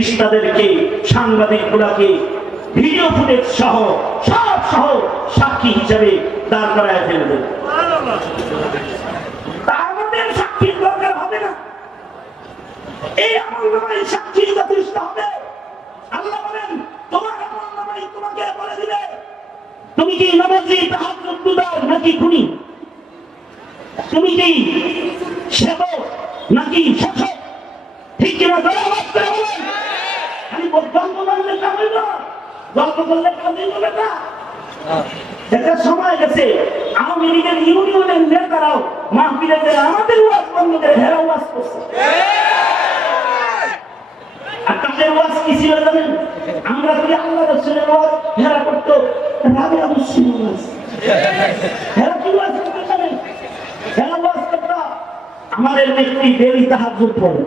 ফিরিস্তাদেরকে, সাংবাদিকগুলাকে video footage সহ সব সহ সাক্ষী হিসেবে দাঁড় করায় ফেলবে। আমাদের সাক্ষীর দরকার হবে না, এই আমলনামায় সাক্ষী যথেষ্ট হবে। আল্লাহ বলেন তোমার আমলনামায় তোমাকে বলে দিবে তুমি কি নামাজি, তাহাজ্জুদদার নাকি খুনি, তুমি কি সেবক নাকি শাসক, ঠিক কিনা? খালি গল্প করলে কাজ হইল, গল্প করলে কাজ হইল না। একটা সময় গেছে আওয়ামী লীগের ইউনিয়নের নেতারাও মাহফিলে আমাদের ওয়াজ বন্ধ করে হেরা ওয়াজ করছে। আর তাদের ওয়াজ কি ছিল জানেন? আমরা যদি আল্লাহ রাসূলের ওয়াজ হেরা করতো, রাবিয়া মুসলিম ওয়াজ, হেরা কি ওয়াজ করতে জানেন? হেরা ওয়াজ করতো আমাদের নেত্রী ডেইলি তাহাজ্জুদ পড়ে,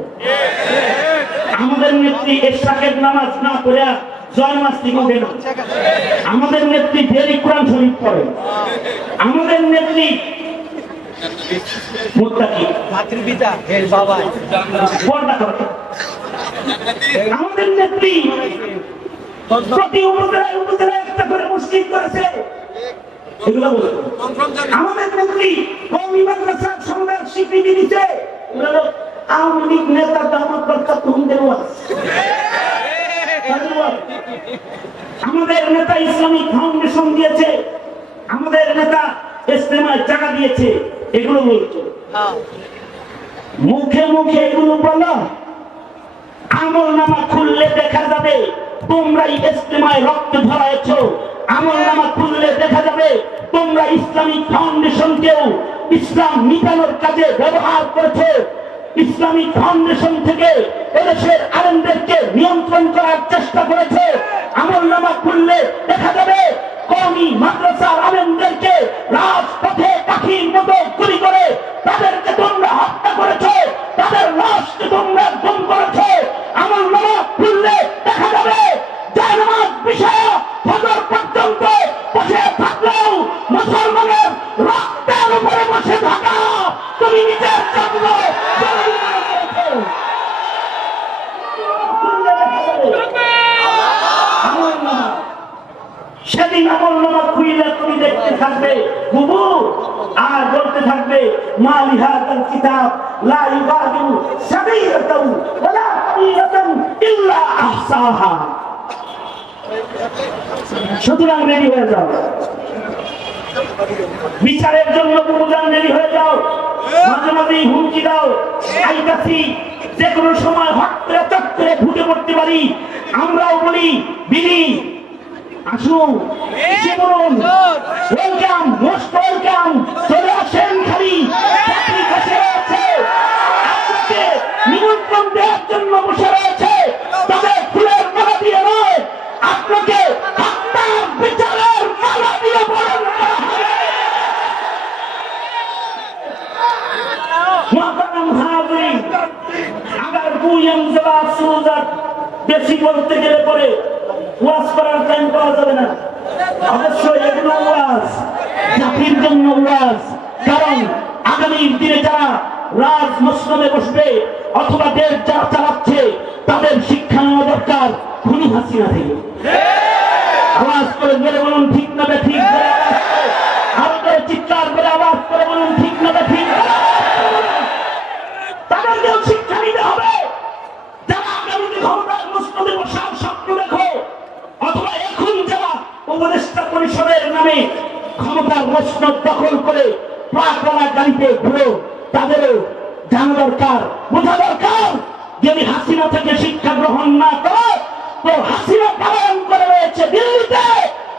আমাদের নেত্রী ইশরাকের নামাজ না পড়ে জয়মাস্তি করে না, আমাদের নেত্রী ডেইলি কোরআন শরীফ পড়ে, আমাদের নেত্রী মুত্তাকি মাতৃপিতা এর বাবা পর্দা করে, আমাদের নেত্রী প্রতি উপজেলায় একটা করে মসজিদ করেছে। এগুলো বলতো আমাদের নেত্রী কওমি মাদ্রাসার সংস্কার স্বীকৃতি দিচ্ছে। আওয়ামী লীগ নেতা দামাত বরকত হুমদের ওয়াজ, আমাদের নেতা ইসলামিক ফাউন্ডেশন দিয়েছে, আমাদের নেতা ইস্তেমায় টাকা দিয়েছে। এগুলো বলতো মুখে মুখে এগুলো বলো, আমলনামা খুললে দেখা যাবে তোমরা ইস্তেমায় রক্ত ঝরাইছো, আমলনামা খুললে দেখা যাবে তোমরা ইসলামিক ফাউন্ডেশনকেও ইসলাম মিটানোর কাজে ব্যবহার করেছো, ইসলামিক ফাউন্ডেশন থেকে এদেশের আলেমদেরকে নিয়ন্ত্রণ করার চেষ্টা করেছে। আমলনামা খুললে দেখা যাবে কওমি মাদ্রাসার আলেমদেরকে রাজপথে পাখির মতো গুলি করে তাদেরকে তোমরা হত্যা করেছো, তাদের লাশকে তোমরা গুম করেছো। আমলনামা খুললে দেখা যাবে জায়নামাজ বিষয়ে ফজর পর্যন্ত বসে থাকলেও মুসলমানের রক্তের উপরে বসে থাকা তুমি নিজের জন্য সেদিন আমলনামা খুইলে তুমি দেখতে থাকবে বুবু আর বলতে থাকবে মা লিহাযাল কিতাব লা ইউগাদিরু সাগীরাতান ওয়ালা কাবীরাতান ইল্লা আহসাহা। সুতরাং রেডি হয়ে যাও, বিচারের জন্য বুবুজান রেডি হয়ে যাও। মাঝে মাঝে হুমকি দাও, আইতাছি, যে কোনো সময় হট করে চট করে ঢুকে পড়তে পারি। আমরাও বলি বিনি আসুন, এসে বলুন, ওয়েলকাম, মোস্ট ওয়েলকাম, চলে আসেন। খালি বসে আছে, আপনাকে নিমন্ত্রণ দেওয়ার জন্য বসে রয়েছে, তবে ফুলের মালা দিয়ে নয়, আপনাকে হত্যার বিচারের মালা দিয়ে বরণ করা হবে। মাকাম হাজির আগার বুয়াম জবা সুজাত বেশি বলতে গেলে পরে ওয়াজ করার টাইম পাওয়া যাবে না। অবশ্যই এগুলো ওয়াজ, জাতির জন্য ওয়াজ। কারণ আগামী দিনে যারা রাজ মসনদে বসবে অথবা দেশ যারা চালাচ্ছে তাদের শিক্ষা নেওয়া দরকার খুনি হাসিনা থেকে। আওয়াজ করে বলে বলুন ঠিক না ঠিক, আরো করে চিৎকার করে আওয়াজ করে বলুন ঠিক না ঠিক। তাদেরকেও শিক্ষা নিতে হবে। যারা আগামী ক্ষমতার মসনদে বসার স্বপ্ন দেখো অথবা এখন যারা উপদেষ্টা পরিষদের নামে ক্ষমতার মসনদ দখল করে প্রাকলা গাড়িতে ঘুরো, তাদেরও জানা দরকার, বোঝা দরকার, যদি হাসিনা থেকে শিক্ষা গ্রহণ না করো তো হাসিনা পালন করে রয়েছে দিল্লিতে,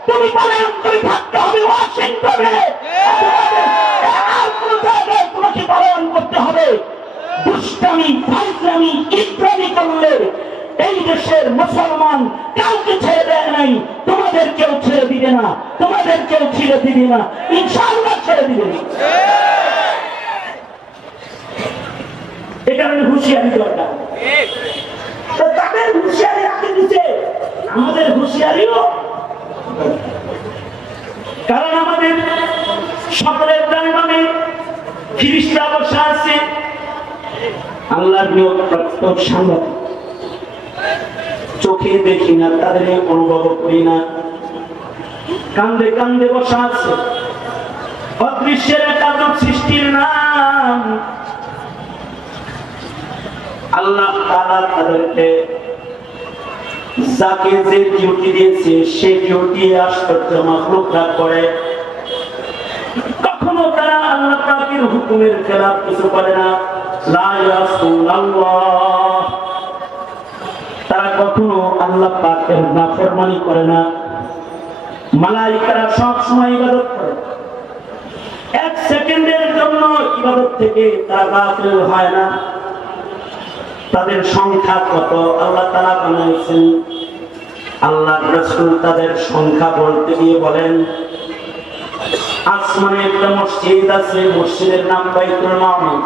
তুমি পালন করে থাকতে হবে ওয়াশিংটনে, আর কোন জায়গায় তোমাকে পালন করতে হবে। দুষ্টামি, ফাইজলামি, ইসলামি করলে এই দেশের মুসলমান কাউকে ছেড়ে দেয় নাই, তোমাদেরকেও ছেড়ে দিবে না, তোমাদেরকেও ছেড়ে দিবে না, ইনশাআল্লাহ ছেড়ে দিবে না। এই কারণে হুঁশিয়ারি দরকার। তাদের হুঁশিয়ারি রাখতে দিচ্ছে, আমাদের হুঁশিয়ারিও, কারণ আমাদের সকলের প্রাণ মানে ফিরিস্তা বসা আছে, আল্লাহর নিয়োগ সাংবাদিক চোখে দেখি না, তাদের অনুভব করি না, কান্দে কান্দে বসা আছে। অদৃশ্যের একাদশ সৃষ্টির নাম আল্লাহ তাআলা তাদেরকে যাকে যে ডিউটি দিয়েছে সে ডিউটি আশ্চর্য মাখলুকরা করে। কখনো তারা আল্লাহ পাকের হুকুমের খেলাফ কিছু করে না। লা ইয়াসুনাল্লাহ, তারা কখনো আল্লাহ পাকের নাফরমানি করে না। মালায়েকারা সব সময় ইবাদত করে, এক সেকেন্ডের জন্য ইবাদত থেকে তারা গাফিল হয় না। তাদের সংখ্যা কত আল্লাহ তাআলা বানাইছেন। আল্লাহ রাসূল তাদের সংখ্যা বলতে গিয়ে বলেন, আসমানে একটা মসজিদ আছে, মসজিদের নাম বাইতুল মামুর।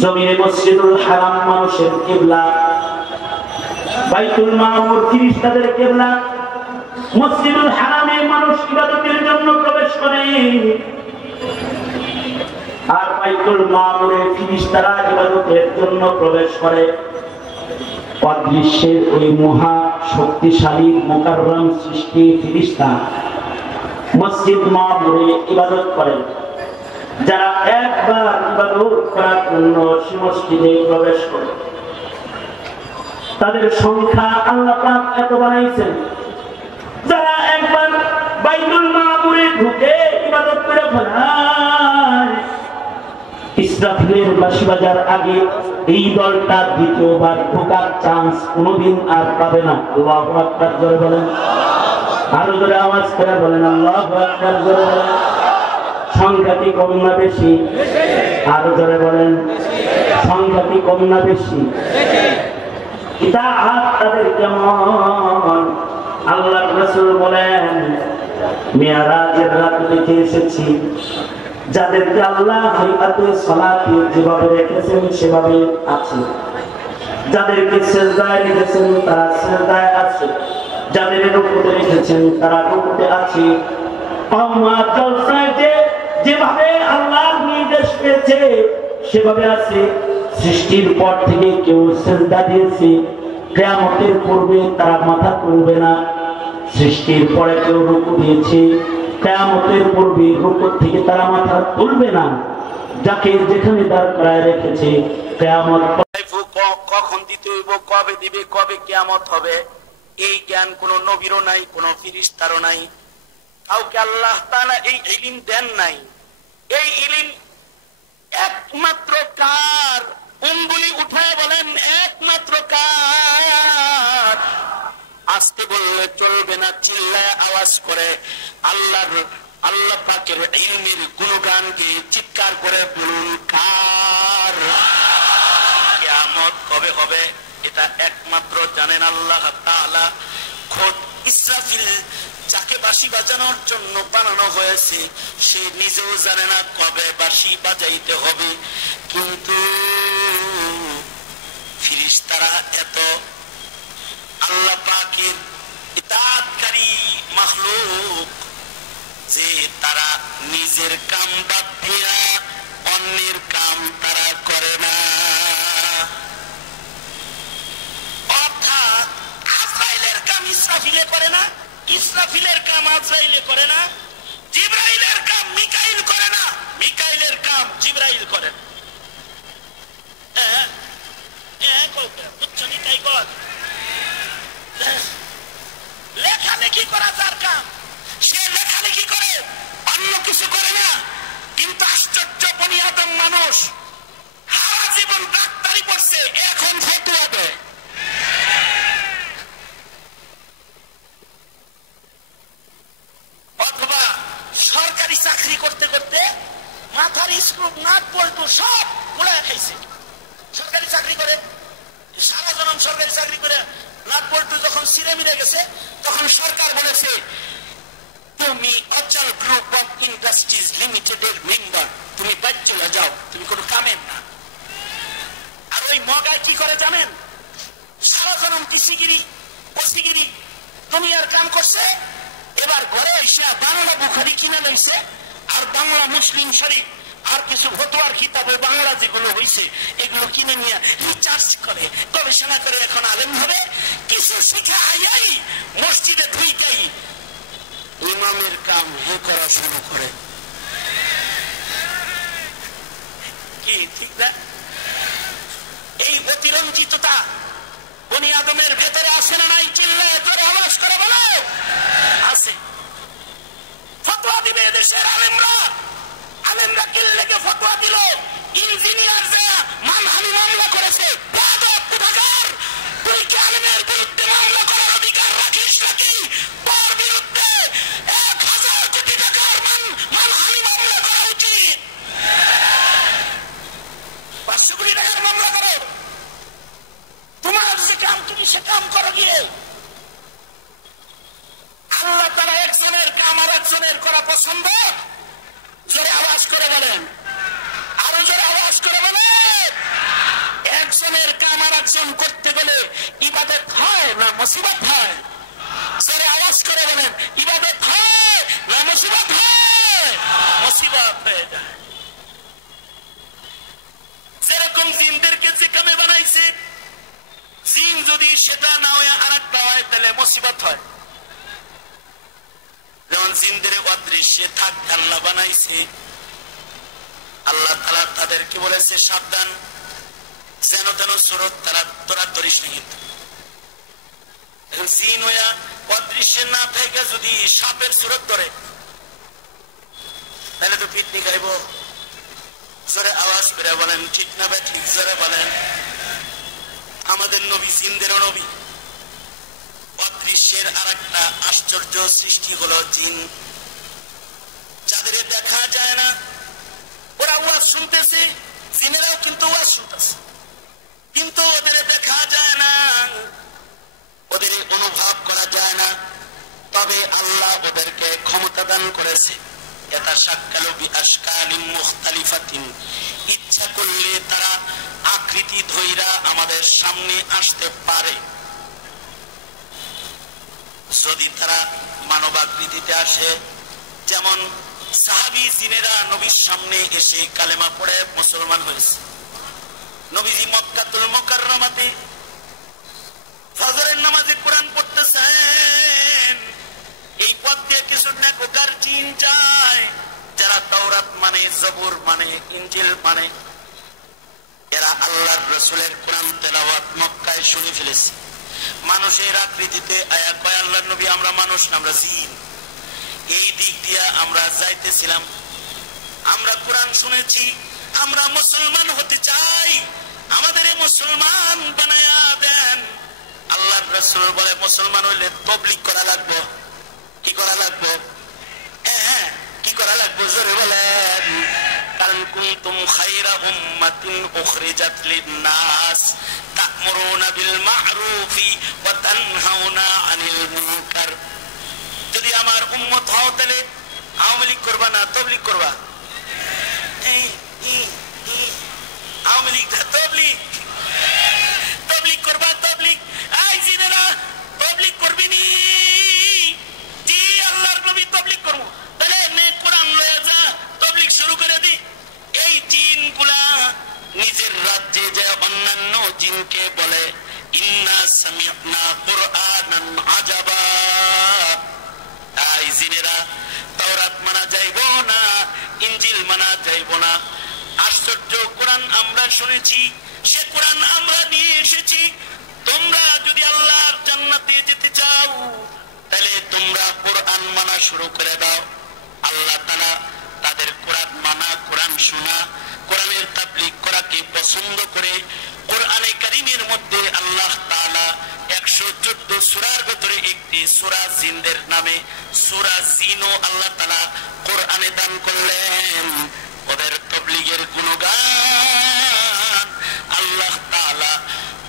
জমিনে মসজিদুল হারাম মানুষের কিবলা, বাইতুল মামুর ফেরেশতাদের কিবলা। মসজিদুল হারামে মানুষ ইবাদতের জন্য প্রবেশ করে, আর বাইতুল মামুরে ফেরেশতারা ইবাদতের জন্য প্রবেশ করে। অদৃশ্যের ওই মহা শক্তিশালী মুকাররম সৃষ্টি ফেরেশতা মসজিদ মামুরে ইবাদত করে। যারা একবার ইবাদত করার জন্য মসজিদে প্রবেশ করে, তাদের সংখ্যা আল্লাহ পাক এত বানাইছেন, যারা একবার বাইতুল মামুরে ঢুকে ইবাদত করে ফেলায়, ইসরাফিলের বাঁশি বাজার আগে এই দলটা দ্বিতীয়বার ঢোকার চান্স কোনোদিন আর পাবে না। আল্লাহু আকবার জোরে বলেন, আরো জোরে আওয়াজ করে বলেন আল্লাহু আকবার জোরে বলেন। সংখ্যা কি কম না বেশি? আরো জোরে বলেন, সংখ্যা কি কম না বেশি? ইতাআত তাদের কেমন? আল্লাহর রাসূল বলেন, মিরাজের রাতে দেখে এসেছি যাদেরকে আল্লাহ হাইয়াতে সালাতে যেভাবে রেখেছেন সেভাবে আছে, যাদেরকে সিজদায় রেখেছেন তারা সিজদায় আছে, যাদের রুকুতে রেখেছেন তারা রুকুতে আছে। কিয়ামত জলসায় যেভাবে আল্লাহর নির্দেশ পেয়েছে সেভাবে আছে। সৃষ্টির পর থেকে কেউ সিজদা দিয়েছে, কিয়ামতের পূর্বে তারা মাথা তুলবে না। সৃষ্টির পরে কেউ রুকু দিয়েছে, কিয়ামতের পূর্বে রুকু থেকে তারা মাথা তুলবে না। যাকে যেখানে দাঁড় করায় রেখেছে, কিয়ামত কখন দিতে হইব, কবে দিবে, কবে কিয়ামত হবে, এই জ্ঞান কোন নবীরও নাই, কোন ফেরেশতারও নাই। কাউকে আল্লাহ তাআলা এই ইলম দেন নাই। এই ইলম একমাত্র কার? উঙ্গুলি উঠায় বলেন একমাত্র কার? আস্তে বললে চলবে না, চিল্লায় আওয়াজ করে আল্লাহ পাকের ইলমের গুণগানকে চিৎকার করে বলুন কার? কিয়ামত কবে হবে এটা একমাত্র জানেন আল্লাহ তাআলা। খোদ ইসরাফিল যাকে বাঁশি বাজানোর জন্য বানানো হয়েছে সে নিজেও জানে না কবে বাঁশি বাজাইতে হবে, কিন্তু ফেরেশতারা এত আল্লাহ পাকের ইতাআতকারী মাখলুক যে তারা নিজের কাম বাদ দিয়া অন্যের কাম তারা করে না। অর্থাৎ আজরাইলের কাম ইসরাফিলে করে না, ইসরাফিলের কাম আজরাইলে করে না, জিবরাইলের কাম মিকাইল করে না, মিকাইলের কাম জিবরাইল করে না। লেখালেখি করা যার কাম, সে লেখালেখি করে, অন্য কিছু করে না। কিন্তু আশ্চর্য বনি আদম মানুষ সারা জীবন ডাক্তারি পড়ছে, এখন ফতোয়া দেয়। অথবা সরকারি চাকরি করতে করতে মাথার স্ক্রু নাক পল্টু সব গোড়ায় খাইছে। সরকারি চাকরি করে সারা জনম সরকারি চাকরি করে নাক পল্টু যখন ছিঁড়ে মিলে গেছে, তখন সরকার বলেছে তুমি অচল গ্রুপ অফ ইন্ডাস্ট্রিজ লিমিটেডের মেম্বার, তুমি বাদ চলে যাও, তুমি কোনো কামের না। আর ওই মগায় কি করে জানেন? সারা জনম কৃষিগিরি কৃষিগিরি দুনিয়ার কাম করছে, এবার ঘরে এসে বাংলা বুখারি কিনে লইছে আর বাংলা মুসলিম শরীফ আর কিছু ফতোয়ার কিতাবে বাংলা যেগুলো হয়েছে এগুলো কিনে নিয়ে রিসার্চ করে, গবেষণা করে এখন আলেম হবে। কিছু শিখে আইয়াই মসজিদে ঢুকেই ইমামের কাম হে করা শুরু করে। কি ঠিক না? এই অতিরঞ্জিততা বনি আদমের ভেতরে আসে না নাই? চিল্লায় তোর আওয়াজ করে বলো আছে। ফতোয়া দিবে এদেশের আলেমরা কিল্লেকে ফতোয়া দিল, ইঞ্জিনিয়ার যে মানহানি মামলা করেছে, তুই কি আলেমের বিরুদ্ধে মামলা করার অধিকার রাখিস নাকি? তোর বিরুদ্ধে 1000 কোটি টাকার মানহানি মামলা করা উচিত। 500 কোটি টাকার মামলা করো, তোমার যে কাম তুমি সে কাম করো গিয়ে। আল্লাহ তারা একজনের কাম আর একজনের করা পছন্দ। জোরে আওয়াজ করে বলেন, আরো জোরে আওয়াজ করে বলেন। একজনের কাম আর একজন করতে গেলে ইবাদত হয় না মুসিবত হয়? জোরে আওয়াজ করে বলেন, ইবাদত হয় না মুসিবত হয়? মুসিবত হয়ে যায়। যেরকম জিনদেরকে যে কামে বানাইছে, জিন যদি সেটা না হয় আর একটা হয় তাহলে মুসিবত হয়। যেমন জিনদের অদৃশ্যে থাক আল্লাহ বানাইছে, আল্লাহ তাআলা তাদেরকে বলেছে সাবধান, যেন তেন সুরত তোরা ধরিস না। কিন্তু জিন হইয়া অদৃশ্যে না থেকে যদি সাপের সুরত ধরে তাহলে তো পিটনি খাইব। জোরে আওয়াজ করে বলেন ঠিক না ভাই? ঠিক জোরে বলেন। আমাদের নবী জিনদেরও নবী। অদৃশ্যের আর একটা আশ্চর্য সৃষ্টি হলো জিন, যাদের দেখা যায় না। ওরা ওয়াজ শুনতেছে, জিনেরাও কিন্তু ওয়াজ শুনতেছে, কিন্তু ওদের দেখা যায় না, ওদের অনুভব করা যায় না। তবে আল্লাহ ওদেরকে ক্ষমতা দান করেছে। এটা শাক্কালু বিআশকালিন মুখতালিফাতিন, ইচ্ছা করলে তারা আকৃতি ধইরা আমাদের সামনে আসতে পারে। যদি তারা মানব আকৃতিতে আসে, যেমন সাহাবী জিনেরা নবীর সামনে এসে কালেমা পড়ে মুসলমান হয়েছে। নবীজি মক্কাতুল মুকাররমাতে ফজরের নামাজে কোরআন পড়তেছেন, এই পথ দিয়ে কিছু নেককার জিন যায় যারা তাওরাত মানে, জবুর মানে, ইনজিল মানে। এরা আল্লাহর রাসূলের কোরআন তেলাওয়াত মক্কায় শুনে ফেলেছে। মানুষের আকৃতিতে আয়া কয় আল্লাহর নবী আমরা মানুষ না, আমরা জিন। এই দিক দিয়ে আমরা যাইতেছিলাম, আমরা কোরআন শুনেছি, আমরা মুসলমান হতে চাই, আমাদের মুসলমান বানায়া দেন। আল্লাহর রাসূল বলে মুসলমান হইলে তাবলীগ করা লাগবে। কি করা লাগবে? হ্যাঁ, কি করা লাগবে? জোরে বলেন। কারণ কুনতুম খায়রা উম্মাতিন উখরিজাত লিন-নাস তা'মুরুনা বিল মা'রুফি ওয়া তানহাউনা আনিল মুনকার। যদি আমার উম্মত হও তাহলে আওয়ামী লীগ করবা না তাবলীগ করবা? আওয়ামী লীগ তাবলীগ করবা? তাবলীগ এই জিনেরা তাবলীগ করবি নি? জি আল্লাহর নবী তাবলীগ করব। তাহলে নে কোরআন লয়ে যা, তাবলীগ শুরু করে দি। এই জিনগুলা নিজের রাজ্যে যে অন্যান্য জিনকে বলে ইন্না সামি'না কুরআনান আজাবা। এই জিনেরা তাওরাত মানা যাইব না, ইনজিল মানা যাইব না। আশ্চর্য, কোরআন আমরা শুনেছি, সে কোরআন আমরা নিয়ে এসেছি। তোমরা যদি আল্লাহর জান্নাতে যেতে চাও তাহলে তোমরা কোরআন মানা শুরু করে দাও। আল্লাহ তাআলা তাদের কোরআন মানা, কোরআন শোনা, কোরআনের তাবলীগ করাকে পছন্দ করে কোরআনে কারীমের মধ্যে আল্লাহ তাআলা 114 সূরার ভিতরে একটি সূরা জিনদের নামে সূরা জিনও আল্লাহ তাআলা কোরআনে দান করলেন। ওদের তাবলীগের গুণগান আল্লাহ তাআলা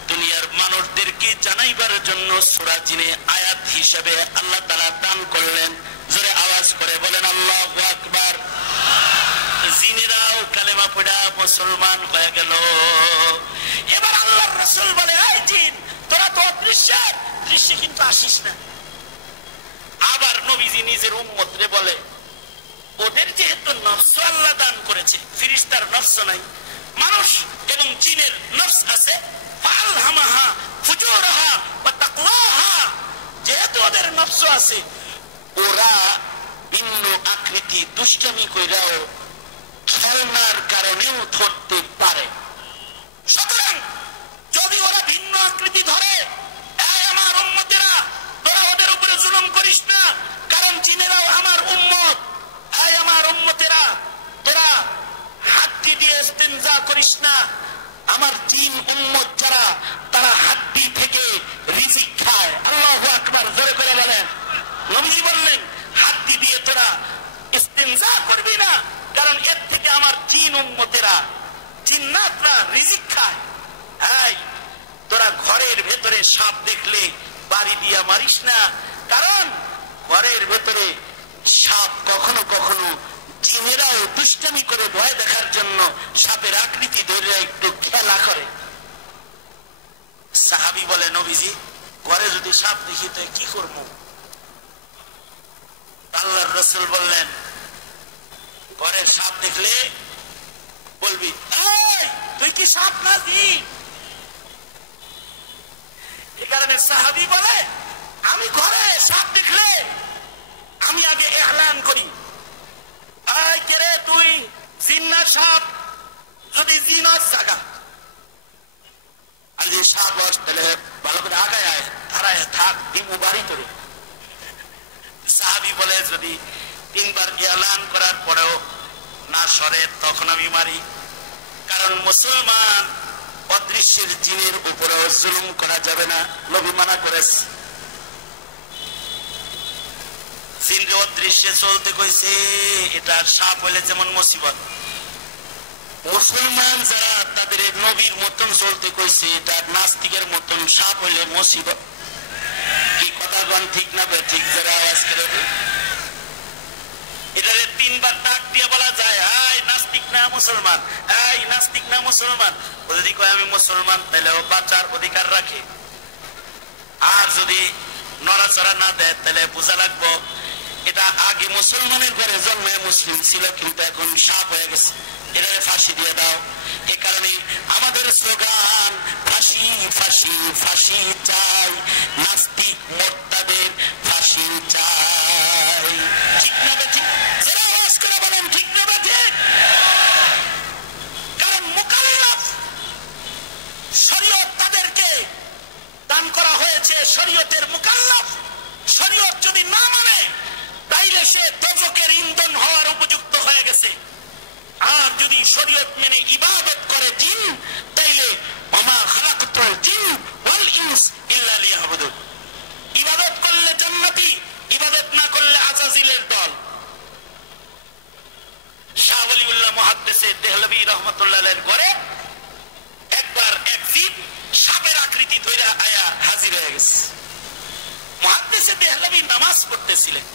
দুনিয়ার মানুষদেরকে জানাইবার জন্য সূরা জিনে আয়াত হিসেবে আল্লাহ তাআলা দান করলেন। জোরে আওয়াজ করে বলেন আল্লাহু আকবার। জিনেরাও কালেমা পড়া মুসলমান হয়ে গেল। এবার আল্লাহর রাসূল বলে এই জিন তোরা তো দৃশ্যে কিন্তু আসিস না। আবার নবীজি নিজের উম্মতরে বলে ওদের যেহেতু নফস আল্লাহ দান করেছে, ফেরেশতার নফস নাই, মানুষ এবং জিনের নফস আছে, ফালহামাহা ফুজুরাহা ওয়া তাকওয়াহা। আছে, ওরা ভিন্ন আকৃতি দুষ্টামি কইরাও খেলনার কারণেও ধরতে পারে। সুতরাং যদি ওরা ভিন্ন আকৃতি ধরে, আমার উম্মতেরা তোরা ওদের উপরে জুলুম করিস না, কারণ জিনেরাও আমার উম্মত। আমার উম্মতেরা তোরা হাড্ডি দিয়ে ইস্তেনজা করিস না, আমার জিন উম্মত যারা তারা হাড্ডি থেকে রিজিক খায়। আল্লাহু আকবার, জোরে করে বলেন। নবী বললেন হাড্ডি দিয়ে তোরা ইস্তেনজা করবি না, কারণ এর থেকে আমার জিন উম্মতেরা জিন্নাতরা রিজিক খায়। তোরা ঘরের ভেতরে সাপ দেখলে বাড়ি দিয়া মারিস না, কারণ ঘরের ভেতরে সাপ কখনো কখনো জিনেরাও দুষ্টামি করে ভয় দেখার জন্য সাপের আকৃতি ধরে একটু খেলা করে। সাহাবী বলে নবীজি ঘরে যদি সাপ দেখি তো কি করবো? আল্লাহর রাসূল বললেন ঘরে সাপ দেখলে বলবি তুই কি সাপ না দি। এ কারণে সাহাবী বলে আমি ঘরে সাপ দেখলে আমি আগে এলান করি, তুই জিন্না সাপ, যদি জিনার জায়গা আর সাপ তাহলে ভালো করে আগায় আয়, ধারায় থাক, দিমু বাড়ি করে। সাহাবী বলে যদি 3 বার এলান করার পরেও না সরে তখন আমি মারি, কারণ মুসলমান অদৃশ্যের জিনের উপরেও জুলুম করা যাবে না, নবী মানা করেছে। জিনকে অদৃশ্যে চলতে কইছে, এটা সাপ হইলে যেমন মুসিবত, মুসলমান যারা তাদের নবীর মতন চলতে কইছে, এটা নাস্তিকের মতন সাপ হইলে মুসিবত। কি কথা গান ঠিক না বে ঠিক? যারা আওয়াজ করে এটারে 3 বার ডাক দিয়ে বলা যায় আই নাস্তিক না মুসলমান, আই নাস্তিক না মুসলমান। ও যদি কয় আমি মুসলমান তাহলে ও বাঁচার অধিকার রাখে, আর যদি নড়াচড়া না দেয় তাহলে বোঝা লাগবো এটা আগে মুসলমানের ঘরে জন্মে মুসলিম ছিল, কিন্তু এখন সাপ হয়ে গেছে, এটারে ফাঁসি দিয়ে দাও। এ কারণে আমাদের স্লোগান ফাঁসি ফাঁসি ফাঁসি চাই, নাস্তিক মোর্তাদের ফাঁসি চাই। ঠিক না বে ঠিক? যারা আওয়াজ করে বলেন ঠিক না বে ঠিক? কারণ মুকাল্লাফ শরীয়ত তাদেরকে দান করা হয়েছে, শরীয়তের মুকাল্লাফ। শরীয়ত যদি না মানে তাইলে সে দোজখের ইন্ধন হওয়ার উপযুক্ত হয়ে গেছে। আর যদি শরীয়ত মেনে ইবাদত করে জিন, তাইলে ওমা খালাকতুল জিন ওয়াল ইনস ইল্লা লিয়াবুদুন। ইবাদত করলে জান্নাতি, ইবাদত না করলে আজাজিলের দল। শাহ ওলিউল্লাহ মুহাদ্দিসে দেহলভী রাহমাতুল্লাহ আলাইহির ঘরে একবার এক জিন সাপের আকৃতি ধইরা আয়া হাজির হয়ে গেছে। মুহাদ্দিসে দেহলভী নামাজ পড়তেছিলেন,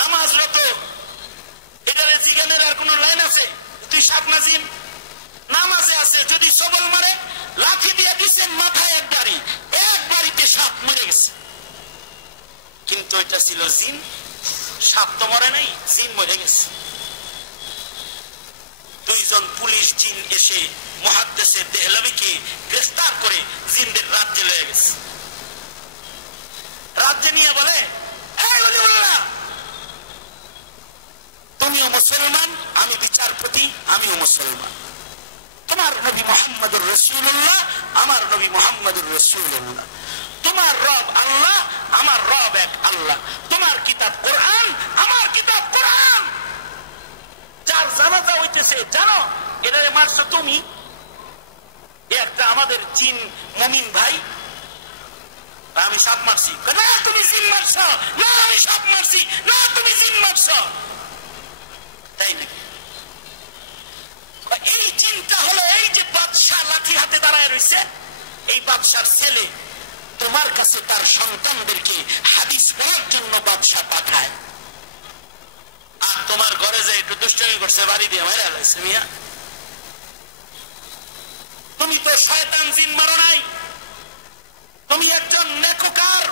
নামাজরত এটারে জিজ্ঞানের আর কোন লাইন আছে? তুই সাপ না জিন? নামাজে আছে, যদি সবল মারে লাঠি দিয়ে দিচ্ছেন মাথায় এক বাড়িতে সাপ মরে গেছে। কিন্তু এটা ছিল জিন, সাপ তো মরে নাই, জিন মরে গেছে। 2 জন পুলিশ জিন এসে মুহাদ্দিসে দেহলভীকে গ্রেফতার করে জিনদের রাজ্যে লয়ে গেছে। রাজ্যে নিয়ে বলে তুমিও মুসলমান, আমি বিচারপতি, আমিও মুসলমান। তোমার নবী মুহাম্মদুর রাসূলুল্লাহ, আমার নবী মুহাম্মদুর রাসূলুল্লাহ। তোমার রব আল্লাহ, আমার রব এক আল্লাহ। তোমার কিতাব কোরআন, আমার কিতাব কোরআন। যার জানাজা হইতেছে জানো, এটারে মারছো তুমি। একটা আমাদের জিন মুমিন ভাই, আমি সাপ মারছি, না তুমি জিন মারছ, না আমি সাপ মারছি, না তুমি জিন মারছ। তাই নাকি? এই চিন্তা হলো এই যে বাদশাহ লাঠি হাতে দাঁড়ায় রয়েছে, এই বাদশার ছেলে তোমার কাছে তার সন্তানদেরকে হাদিস পড়ার জন্য বাদশাহ পাঠায়, আর তোমার ঘরে যে একটু দুষ্টামি করছে বাড়ি দিয়ে মারা লাগছে। মিয়া তুমি তো শয়তান জিন মারো নাই, তুমি একজন নেককার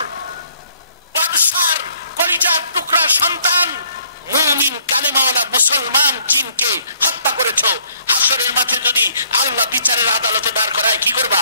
বাদশার কলিজার টুকরা সন্তান, মুমিন কালেমাওয়ালা মুসলমান জিনকে হত্যা করেছো। হাসরের মাঠে যদি আল্লাহ বিচারের আদালতে দাঁড় করায় কি করবা?